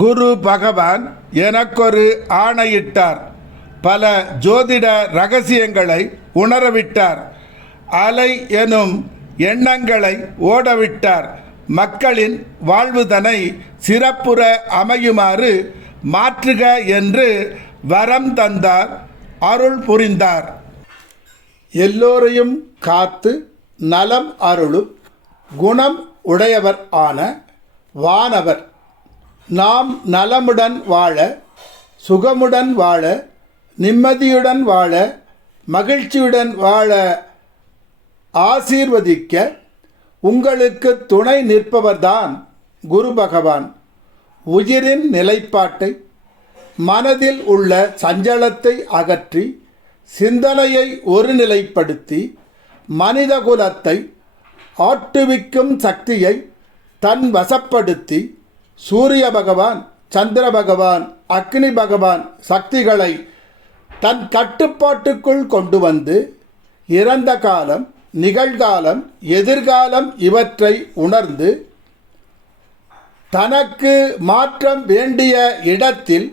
குரு பகவான் எனக்கொரு ஆணையிட்டார் பல ஜோதிட ரகசியங்களை உணரவிட்டார் அலை எனும் எண்ணங்களை ஓடவிட்டார் மக்களின் வாழ்வுதனை சிறப்புற அமையுமாறு மாற்றுக என்று வரம் தந்தார் அருள் புரிந்தார் எல்லோரையும் காத்து நலம் அருளும் குணம் உடையவர் ஆன வானவர் நாம் நலமுடன் வாழ சுகமுடன் வாழ நிம்மதியுடன் வாழ மகிழ்ச்சியுடன் வாழ ஆசீர்வதிக்க உங்களுக்கு துணை நிற்பவர்தான் குரு பகவான் உயிரின் நிலைப்பாட்டை மனதில் உள்ள சஞ்சலத்தை அகற்றி சிந்தனையை ஒருநிலைப்படுத்தி மனிதகுலத்தை ஆட்டுவிக்கும் சக்தியை தன் வசப்படுத்தி சூரிய பகவான் சந்திர பகவான் அக்னி பகவான் சக்திகளை தன் கட்டுப்பாட்டுக்குள் கொண்டு வந்து இறந்த காலம் நிகழ்காலம் எதிர்காலம் இவற்றை உணர்ந்து தனக்கு மாற்றம் வேண்டிய இடத்தில்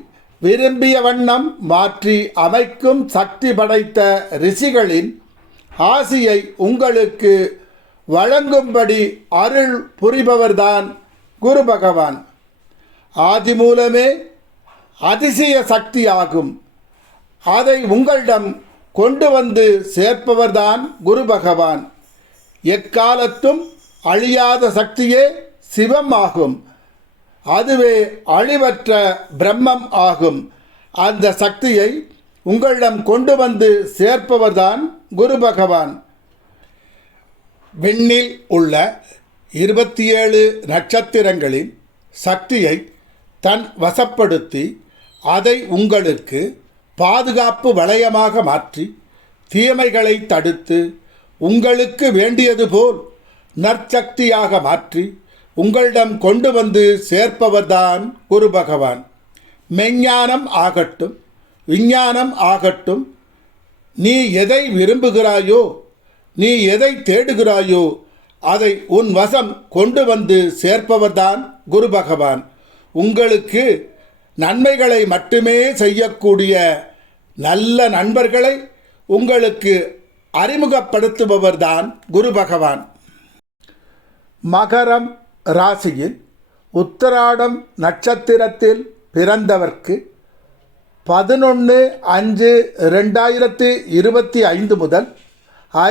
விரும்பிய வண்ணம் மாற்றி அமைக்கும் சக்தி படைத்த ரிஷிகளின் ஆசியை உங்களுக்கு வழங்கும்படி அருள் புரிபவர்தான் குரு பகவான் ஆதி மூலமே அதிசய சக்தியாகும் அதை உங்களிடம் கொண்டு வந்து சேர்ப்பவர்தான் குரு பகவான் எக்காலத்தும் அழியாத சக்தியே சிவம் ஆகும் அதுவே அழிவற்ற பிரம்மம் ஆகும் அந்த சக்தியை உங்களிடம் கொண்டு வந்து சேர்ப்பவர்தான் குரு பகவான் விண்ணில் உள்ள இருபத்தி ஏழு நட்சத்திரங்களின் சக்தியை தன் வசப்படுத்தி அதை உங்களுக்கு பாதுகாப்பு வளையமாக மாற்றி தீமைகளை தடுத்து உங்களுக்கு வேண்டியது போல் நற்சக்தியாக மாற்றி உங்களிடம் கொண்டு வந்து சேர்ப்பவர்தான் குரு பகவான் மெஞ்ஞானம் ஆகட்டும் விஞ்ஞானம் ஆகட்டும் நீ எதை விரும்புகிறாயோ நீ எதை தேடுகிறாயோ அதை உன் வசம் கொண்டு வந்து சேர்ப்பவர்தான் குரு பகவான் உங்களுக்கு நன்மைகளை மட்டுமே செய்யக்கூடிய நல்ல நண்பர்களை உங்களுக்கு அறிமுகப்படுத்துபவர்தான் குரு பகவான் மகரம் ராசியில் உத்தராடம் நட்சத்திரத்தில் பிறந்தவர்க்கு பதினொன்று அஞ்சு ரெண்டாயிரத்து இருபத்தி ஐந்து முதல்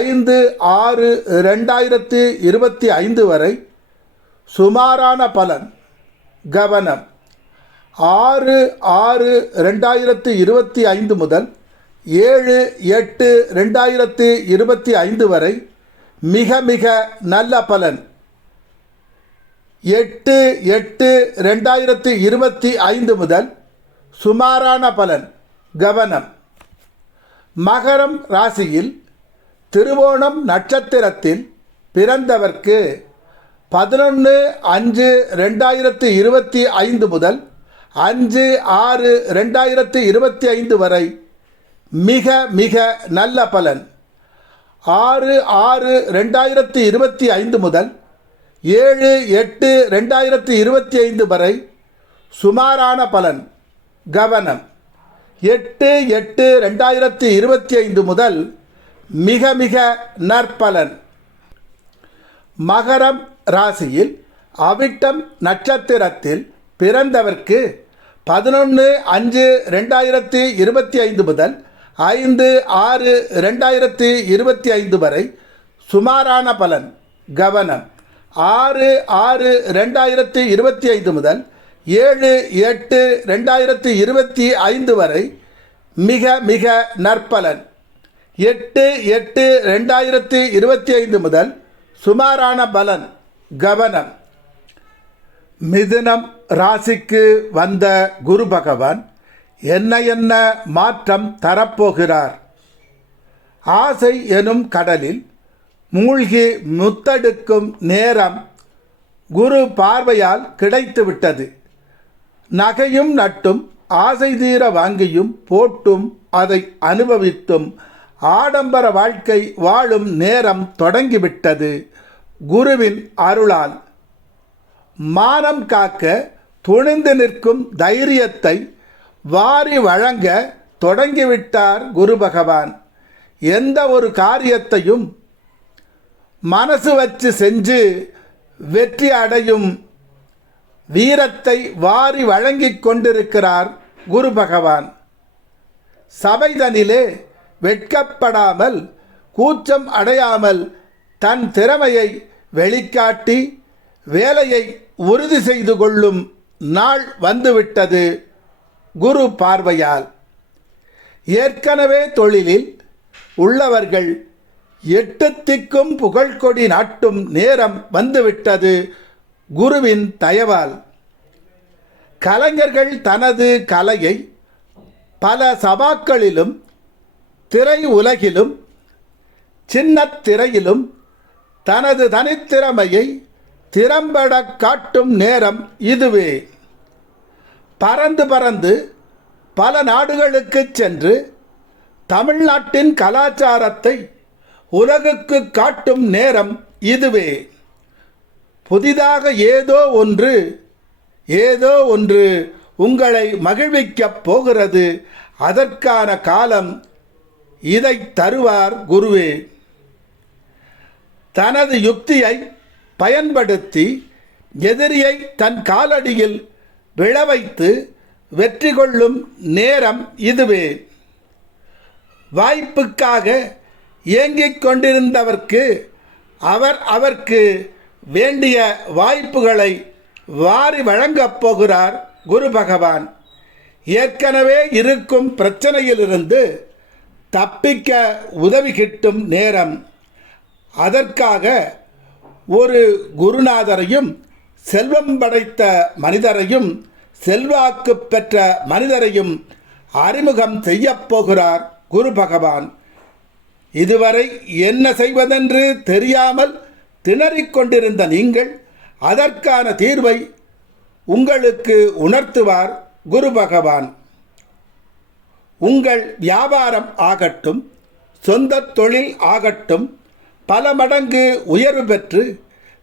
ஐந்து ஆறு ரெண்டாயிரத்து இருபத்தி ஐந்து வரை சுமாரான பலன் கவனம் ஆறு ஆறு ரெண்டாயிரத்து இருபத்தி ஐந்து முதல் ஏழு எட்டு ரெண்டாயிரத்து இருபத்தி ஐந்து வரை மிக மிக நல்ல பலன் எட்டு எட்டு ரெண்டாயிரத்து இருபத்தி ஐந்து முதல் சுமாரான பலன் கவனம் மகரம் ராசியில் திருவோணம் நட்சத்திரத்தில் பிறந்தவர்க்கு பதினொன்று அஞ்சு ரெண்டாயிரத்து இருபத்தி ஐந்து முதல் அஞ்சு ஆறு ரெண்டாயிரத்து இருபத்தி ஐந்து வரை மிக மிக நல்ல பலன் ஆறு ஆறு ரெண்டாயிரத்து இருபத்தி ஐந்து முதல் ஏழு எட்டு ரெண்டாயிரத்து இருபத்தி ஐந்து வரை சுமாரான பலன் கவனம் எட்டு எட்டு ரெண்டாயிரத்து இருபத்தி ஐந்து முதல் மிக மிக நற்பலன் மகரம் ராசியில் அவிட்டம் நட்சத்திரத்தில் பிறந்தவர்க்கு பதினொன்று அஞ்சு ரெண்டாயிரத்தி இருபத்தி ஐந்து முதல் ஐந்து ஆறு ரெண்டாயிரத்தி இருபத்தி ஐந்து வரை சுமாரான பலன் கவனம் ஆறு ஆறு ரெண்டாயிரத்தி இருபத்தி ஐந்து முதல் ஏழு எட்டு ரெண்டாயிரத்தி இருபத்தி ஐந்து வரை மிக மிக நற்பலன் எட்டு எட்டு ரெண்டாயிரத்தி இருபத்தி ஐந்து முதல் சுமாரான பலன் கவனம் மிதுனம் ராசிக்கு வந்த குரு பகவான் என்ன என்ன மாற்றம் தரப்போகிறார் ஆசை எனும் கடலில் மூழ்கி முத்தெடுக்கும் நேரம் குரு பார்வையால் கிடைத்துவிட்டது நகையும் நட்டும் ஆசை தீர வாங்கியும் போட்டும் அதை அனுபவித்தும் ஆடம்பர வாழ்க்கை வாழும் நேரம் தொடங்கிவிட்டது குருவின் அருளால் மானம் காக்க துணிந்து நிற்கும் தைரியத்தை வாரி வழங்க தொடங்கிவிட்டார் குரு பகவான் எந்த ஒரு காரியத்தையும் மனசு வச்சு செஞ்சு வெற்றி அடையும் வீரத்தை வாரி வழங்கிக் கொண்டிருக்கிறார் குரு பகவான் சபைதனிலே வெட்கப்படாமல் கூச்சம் அடையாமல் தன் திறமையை வெளிக்காட்டி வேலையை உறுதி செய்து கொள்ளும் நாள் வந்துவிட்டது குரு பார்வையால் ஏற்கனவே தொழிலில் உள்ளவர்கள் எட்டு திக்கும் புகழ்கொடி நாட்டும் நேரம் வந்துவிட்டது குருவின் தயவால் கலைஞர்கள் தனது கலையை பல சபாக்களிலும் திரை உலகிலும் சின்ன திரையிலும் தனது தனித்திறமையை திறம்பட காட்டும் நேரம் இதுவே பறந்து பறந்து பல நாடுகளுக்கு சென்று தமிழ்நாட்டின் கலாச்சாரத்தை உலகுக்கு காட்டும் நேரம் இதுவே புதிதாக ஏதோ ஒன்று ஏதோ ஒன்று உங்களை மகிழ்விக்கப் போகிறது அதற்கான காலம் இதை தருவார் குருவே தனது யுக்தியை பயன்படுத்தி எதிரியை தன் காலடியில் விழவைத்து வெற்றி கொள்ளும் நேரம் இதுவே வாய்ப்புக்காக இயங்கிக் கொண்டிருந்தவர்க்கு அவர் அவருக்கு வேண்டிய வாய்ப்புகளை வாரி வழங்கப் போகிறார் குரு பகவான் ஏற்கனவே இருக்கும் பிரச்சனையிலிருந்து தப்பிக்க உதவி கிட்டும் நேரம் அதற்காக ஒரு குருநாதரையும் செல்வம் படைத்த மனிதரையும் செல்வாக்கு பெற்ற மனிதரையும் அறிமுகம் செய்யப்போகிறார் குரு பகவான் இதுவரை என்ன செய்வதென்று தெரியாமல் திணறிக்கொண்டிருந்த நீங்கள் அதற்கான தீர்வை உங்களுக்கு உணர்த்துவார் குரு பகவான் உங்கள் வியாபாரம் ஆகட்டும் சொந்த தொழில் ஆகட்டும் பல மடங்கு உயர்வு பெற்று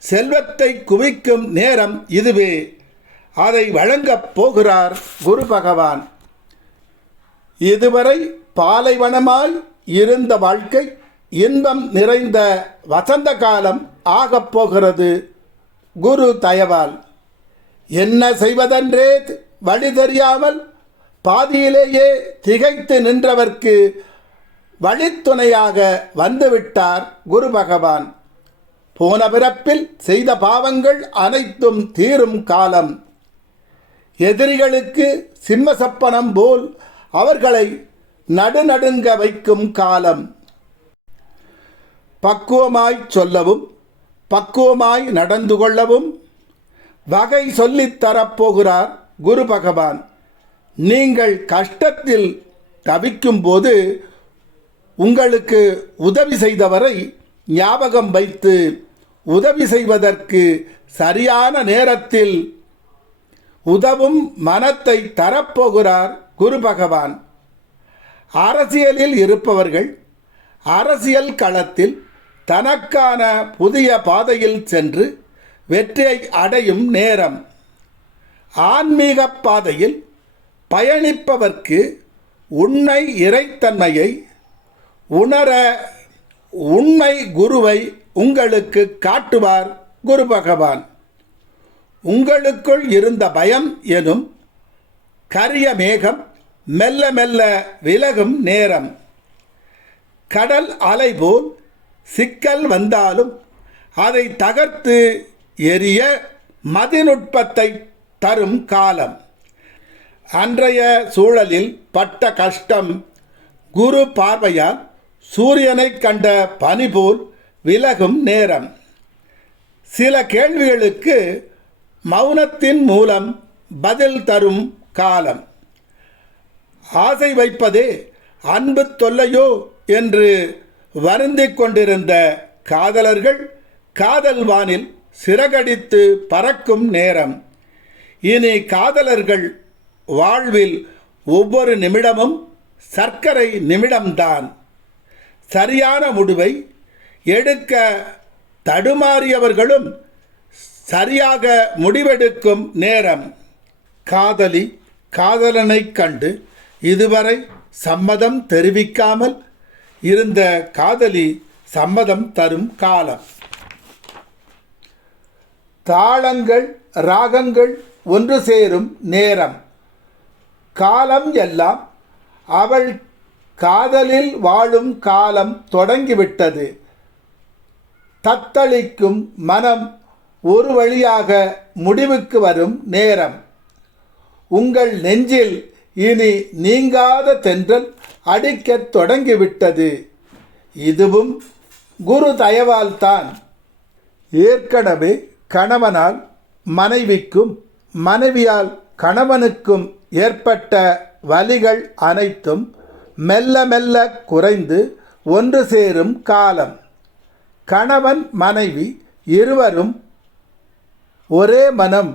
செல்வத்தை குவிக்கும் நேரம் இதுவே அதை வழங்கப் போகிறார் குரு பகவான் இதுவரை பாலைவனமாய் இருந்த வாழ்க்கை இன்பம் நிறைந்த வசந்த காலம் ஆகப் போகிறது குரு தயவால் என்ன செய்வதென்றே வழி தெரியாமல் பாதியிலேயே திகைத்து நின்றவர்க்கு வழித்துணையாக வந்துவிட்டார் குரு பகவான் போன பிறப்பில் செய்த பாவங்கள் அனைத்தும் தீரும் காலம் எதிரிகளுக்கு சிம்மசப்பனம் போல் அவர்களை நடுநடுங்க வைக்கும் காலம் பக்குவமாய் சொல்லவும் பக்குவமாய் நடந்து கொள்ளவும் வகை தரப்போகிறார் குரு பகவான் நீங்கள் கஷ்டத்தில் தவிக்கும்போது உங்களுக்கு உதவி செய்தவரை ஞாபகம் வைத்து உதவி செய்வதற்கு சரியான நேரத்தில் உதவும் மனத்தை தரப்போகிறார் குரு பகவான் அரசியலில் இருப்பவர்கள் அரசியல் களத்தில் தனக்கான புதிய பாதையில் சென்று வெற்றியை அடையும் நேரம் ஆன்மீக பாதையில் பயணிப்பவர்க்கு உண்மை இறைத்தன்மையை உணர உண்மை குருவை உங்களுக்கு காட்டுவார் குரு பகவான் உங்களுக்குள் இருந்த பயம் எனும் கரிய மேகம் மெல்ல மெல்ல விலகும் நேரம் கடல் அலை போல் சிக்கல் வந்தாலும் அதை தகர்த்து எரிய மதிநுட்பத்தை தரும் காலம் அன்றைய சூழலில் பட்ட கஷ்டம் குரு பார்வையால் சூரியனை கண்ட பனிபோல் விலகும் நேரம் சில கேள்விகளுக்கு மௌனத்தின் மூலம் பதில் தரும் காலம் ஆசை வைப்பதே அன்பு தொல்லையோ என்று வருந்திக் கொண்டிருந்த காதலர்கள் காதல் வானில் சிறகடித்து பறக்கும் நேரம் இனி காதலர்கள் வாழ்வில் ஒவ்வொரு நிமிடமும் சர்க்கரை நிமிடம்தான் சரியான முடிவை எடுக்க தடுமாறியவர்களும் சரியாக முடிவெடுக்கும் நேரம் காதலி காதலனை கண்டு இதுவரை சம்மதம் தெரிவிக்காமல் இருந்த காதலி சம்மதம் தரும் காலம் தாளங்கள் ராகங்கள் ஒன்று சேரும் நேரம் காலம் எல்லாம் அவள் காதலில் வாழும் காலம் தொடங்கிவிட்டது தத்தளிக்கும் மனம் ஒரு வழியாக முடிவுக்கு வரும் நேரம் உங்கள் நெஞ்சில் இனி நீங்காத தென்றல் அடிக்கத் தொடங்கிவிட்டது இதுவும் குரு தயவால் தான் ஏற்கனவே கணவனால் மனைவிக்கும் மனைவியால் கணவனுக்கும் ஏற்பட்ட வலிகள் அனைத்தும் மெல்ல மெல்ல குறைந்து ஒன்று சேரும் காலம் கணவன் மனைவி இருவரும் ஒரே மனம்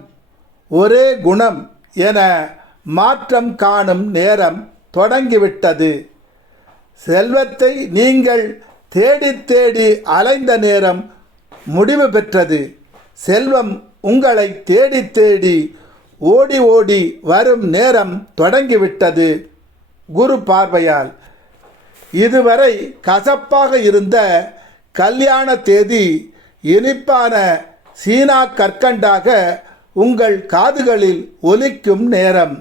ஒரே குணம் என மாற்றம் காணும் நேரம் தொடங்கிவிட்டது செல்வத்தை நீங்கள் தேடி தேடி அலைந்த நேரம் முடிவு பெற்றது செல்வம் உங்களை தேடி தேடி ஓடி ஓடி வரும் நேரம் தொடங்கிவிட்டது குரு பார்வையால் இதுவரை கசப்பாக இருந்த கல்யாண தேதி இனிப்பான சீனா கற்கண்டாக உங்கள் காதுகளில் ஒலிக்கும் நேரம்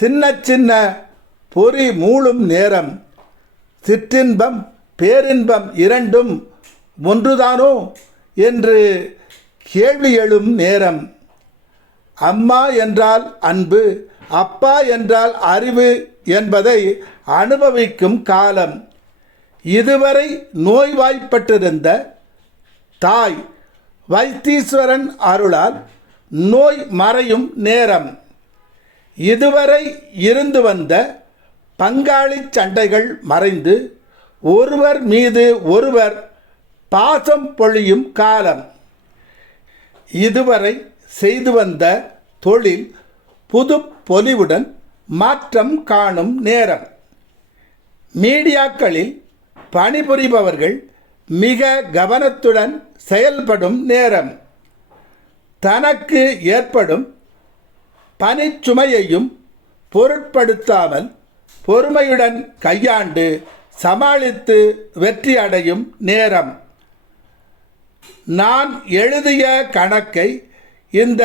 சின்ன சின்ன பொறி மூழும் நேரம் சிற்றின்பம் பேரின்பம் இரண்டும் ஒன்றுதானோ என்று கேள்வி எழும் நேரம் அம்மா என்றால் அன்பு அப்பா என்றால் அறிவு என்பதை அனுபவிக்கும் காலம் இதுவரை நோய்வாய்ப்பட்டிருந்த தாய் வைத்தீஸ்வரன் அருளால் நோய் மறையும் நேரம் இதுவரை இருந்து வந்த பங்காளி சண்டைகள் மறைந்து ஒருவர் மீது ஒருவர் பாசம் பொழியும் காலம் இதுவரை செய்து வந்த தொழில் புது பொலிவுடன் மாற்றம் காணும் நேரம் மீடியாக்களில் பணிபுரிபவர்கள் மிக கவனத்துடன் செயல்படும் நேரம் தனக்கு ஏற்படும் பணிச்சுமையையும் பொருட்படுத்தாமல் பொறுமையுடன் கையாண்டு சமாளித்து வெற்றி அடையும் நேரம் நான் எழுதிய கணக்கை இந்த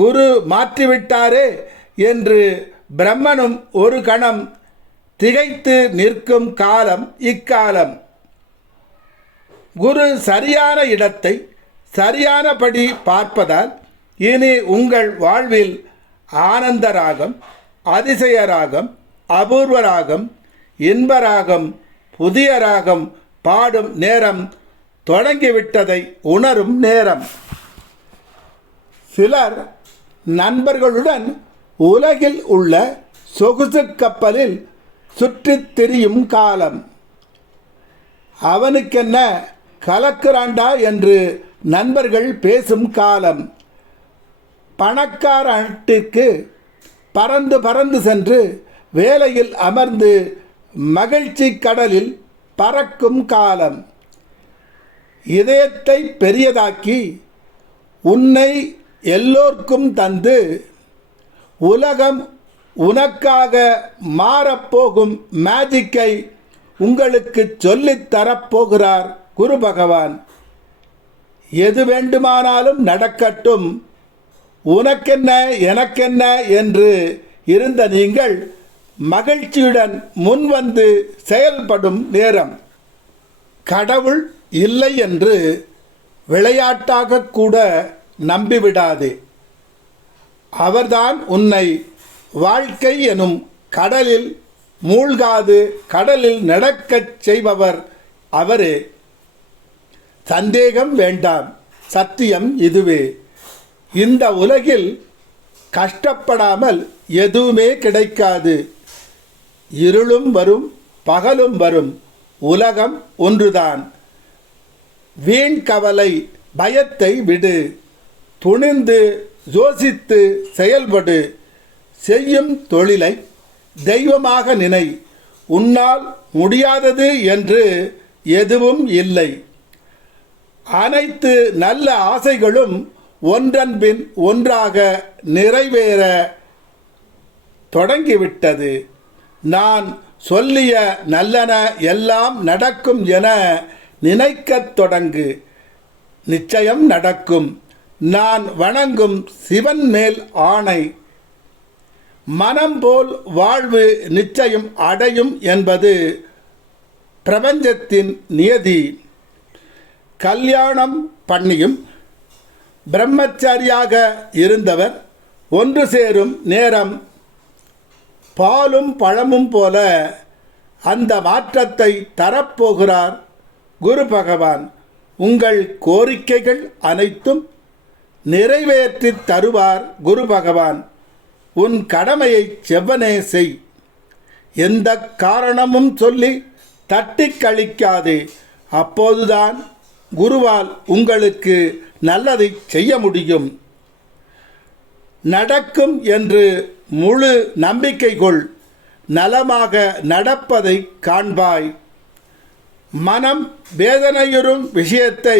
குரு மாற்றிவிட்டாரே என்று பிரம்மனும் ஒரு கணம் திகைத்து நிற்கும் காலம் இக்காலம் குரு சரியான இடத்தை சரியானபடி பார்ப்பதால் இனி உங்கள் வாழ்வில் ஆனந்தராகம் அதிசயராகம் அபூர்வராகம் இன்பராகம் புதிய ராகம் பாடும் நேரம் தொடங்கிவிட்டதை உணரும் நேரம் சிலர் நண்பர்களுடன் உலகில் உள்ள சொகுசு கப்பலில் சுற்றித் திரியும் காலம் அவனுக்கென்ன கலக்குறாண்டா என்று நண்பர்கள் பேசும் காலம் பணக்கார அட்டிற்கு பறந்து பறந்து சென்று வேலையில் அமர்ந்து மகிழ்ச்சி கடலில் பறக்கும் காலம் இதயத்தை பெரியதாக்கி உன்னை எல்லோர்க்கும் தந்து உலகம் உனக்காக மாறப்போகும் மேஜிக்கை உங்களுக்கு சொல்லித் தரப்போகிறார் குரு பகவான் எது வேண்டுமானாலும் நடக்கட்டும் உனக்கென்ன எனக்கென்ன என்று இருந்த நீங்கள் மகிழ்ச்சியுடன் முன்வந்து செயல்படும் நேரம் கடவுள் இல்லை என்று விளையாட்டாக கூட நம்பிவிடாதே அவர்தான் உன்னை வாழ்க்கை எனும் கடலில் மூழ்காது கடலில் நடக்கச் செய்பவர் அவரே சந்தேகம் வேண்டாம் சத்தியம் இதுவே இந்த உலகில் கஷ்டப்படாமல் எதுவுமே கிடைக்காது இருளும் வரும் பகலும் வரும் உலகம் ஒன்றுதான் வீண் கவலை பயத்தை விடு துணிந்து யோசித்து செயல்படு செய்யும் தொழிலை தெய்வமாக நினை உன்னால் முடியாதது என்று எதுவும் இல்லை அனைத்து நல்ல ஆசைகளும் ஒன்றன்பின் ஒன்றாக நிறைவேற தொடங்கிவிட்டது நான் சொல்லிய நல்லன எல்லாம் நடக்கும் என நினைக்கத் தொடங்கு நிச்சயம் நடக்கும் நான் வணங்கும் சிவன் மேல் ஆணை மனம் போல் வாழ்வு நிச்சயம் அடையும் என்பது பிரபஞ்சத்தின் நியதி கல்யாணம் பண்ணியும் பிரம்மச்சாரியாக இருந்தவர் ஒன்று சேரும் நேரம் பாலும் பழமும் போல அந்த மாற்றத்தை தரப்போகிறார் குரு பகவான் உங்கள் கோரிக்கைகள் அனைத்தும் நிறைவேற்றி தருவார் குரு பகவான் உன் கடமையை செவ்வனே செய் எந்த காரணமும் சொல்லி தட்டி கழிக்காது அப்போதுதான் குருவால் உங்களுக்கு நல்லதை செய்ய முடியும் நடக்கும் என்று முழு நம்பிக்கை கொள் நலமாக நடப்பதை காண்பாய் மனம் வேதனையுறும் விஷயத்தை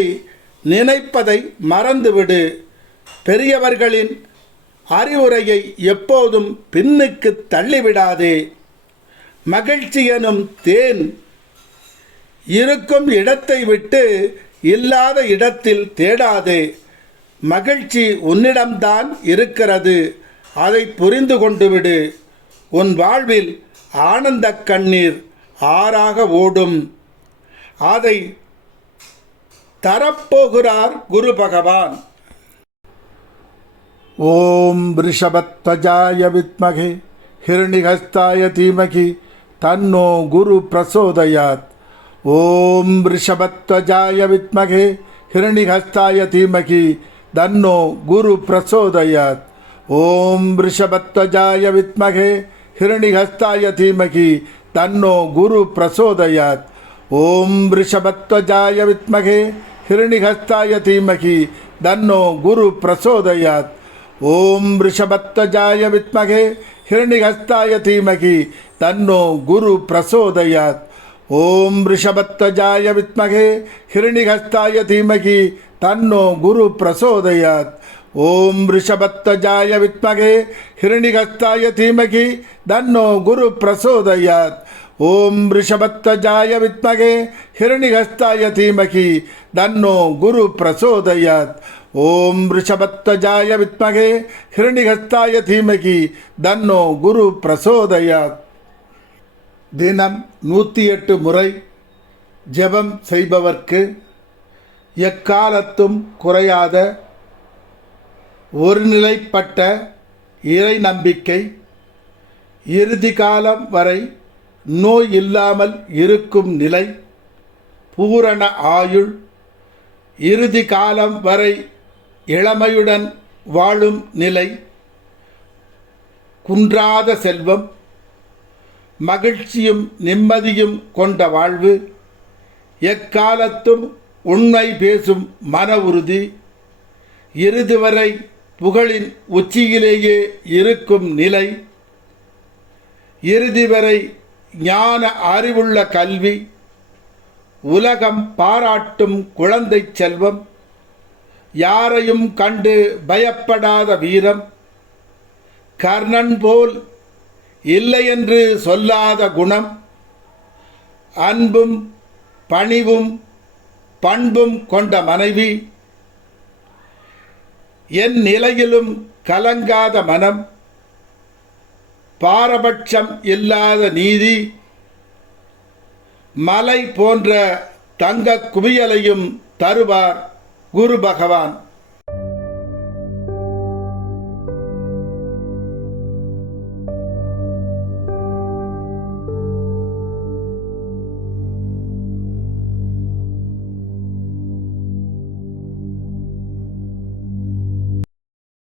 நினைப்பதை மறந்துவிடு பெரியவர்களின் அறிவுரையை எப்போதும் பின்னுக்கு தள்ளிவிடாதே மகிழ்ச்சி எனும் தேன் இருக்கும் இடத்தை விட்டு இல்லாத இடத்தில் தேடாதே மகிழ்ச்சி உன்னிடம்தான் இருக்கிறது அதை புரிந்து கொண்டு விடு உன் வாழ்வில் ஆனந்த கண்ணீர் ஆறாக ஓடும் அதை தரப்போகிறார் குரு பகவான் ಓಂ ವೃಷಭತ್ವಜಾಯ ವಿತ್ಮಘೆ ಹಿರಣಿಗಸ್ತಾಯ ಧೀಮಹಿ ತನ್ನೋ ಗುರು ಪ್ರಸೋದಯಾತ್ ಓಂ ವೃಷಭತ್ವಜಾಯ ವಿತ್ಮಘೆ ಹಿರಣಿಗಸ್ತಾಯ ಧೀಮಹಿ ತನ್ನೋ ಗುರು ಪ್ರಸೋದಯಾತ್ ಓಂ ವೃಷಭತ್ವಜಾಯ ವಿತ್ಮಘೆ ಹಿರಣಿಗಸ್ತಾಯ ಧೀಮಹಿ ತನ್ನೋ ಗುರು ಪ್ರಸೋದಯಾತ್ ಓಂ ವೃಷಭತ್ವಜಾಯ ವಿತ್ಮಘೆ ಹಿರಣಿಗಸ್ತಾಯ ಧೀಮಹಿ ತನ್ನೋ ಗುರು ಪ್ರಸೋದಯಾತ್ ಓಂ ವೃಷಭತ್ವಜಾಯ ವಿತ್ಮಗೆ ಹಿರಣಿಗಸ್ತಾಯ ಧೀಮಹಿ ತನ್ನೋ ಗುರು ಪ್ರಸೋದಯಾತ್ ಓಂ ವೃಷಭತ್ವಜಾಯ ವಿತ್ಮಗೆ ಹಿರಣಿಗಸ್ತಾಯ ಧೀಮಹಿ ತನ್ನೋ ಗುರು ಪ್ರಸೋದಯಾತ್ ಓಂ ವೃಷಭತ್ವಜಾಯ ವಿತ್ಮಗೆ ಹಿರಣಿಗಸ್ತಾಯ ಧೀಮಹಿ ತನ್ನೋ ಗುರು ಪ್ರಸೋದಯಾತ್ ஓம் ரிஷபத்தஜாய வித்மகே ஹிரணிஹஸ்தாய தீமகி தன்னோ குரு பிரசோதயத் ஓம் ரிஷபத்தஜாய வித்மகே ஹிரணிஹஸ்தாய தீமகி தன்னோ குரு பிரசோதயத் தினம் நூற்றி எட்டு முறை ஜெபம் செய்பவர்க்கு எக்காலத்தும் குறையாத ஒருநிலைப்பட்ட இறை நம்பிக்கை இறுதி காலம் வரை நோய் இல்லாமல் இருக்கும் நிலை பூரண ஆயுள் இறுதி காலம் வரை இளமையுடன் வாழும் நிலை குன்றாத செல்வம் மகிழ்ச்சியும் நிம்மதியும் கொண்ட வாழ்வு எக்காலத்தும் உண்மை பேசும் மன உறுதி இறுதி வரை புகழின் உச்சியிலேயே இருக்கும் நிலை இறுதி வரை ஞான அறிவுள்ள கல்வி உலகம் பாராட்டும் குழந்தை செல்வம் யாரையும் கண்டு பயப்படாத வீரம் கர்ணன் போல் இல்லையென்று சொல்லாத குணம் அன்பும் பணிவும் பண்பும் கொண்ட மனைவி என் நிலையிலும் கலங்காத மனம் பாரபட்சம் இல்லாத நீதி மலை போன்ற தங்க குவியலையும் தருவார் குரு பகவான்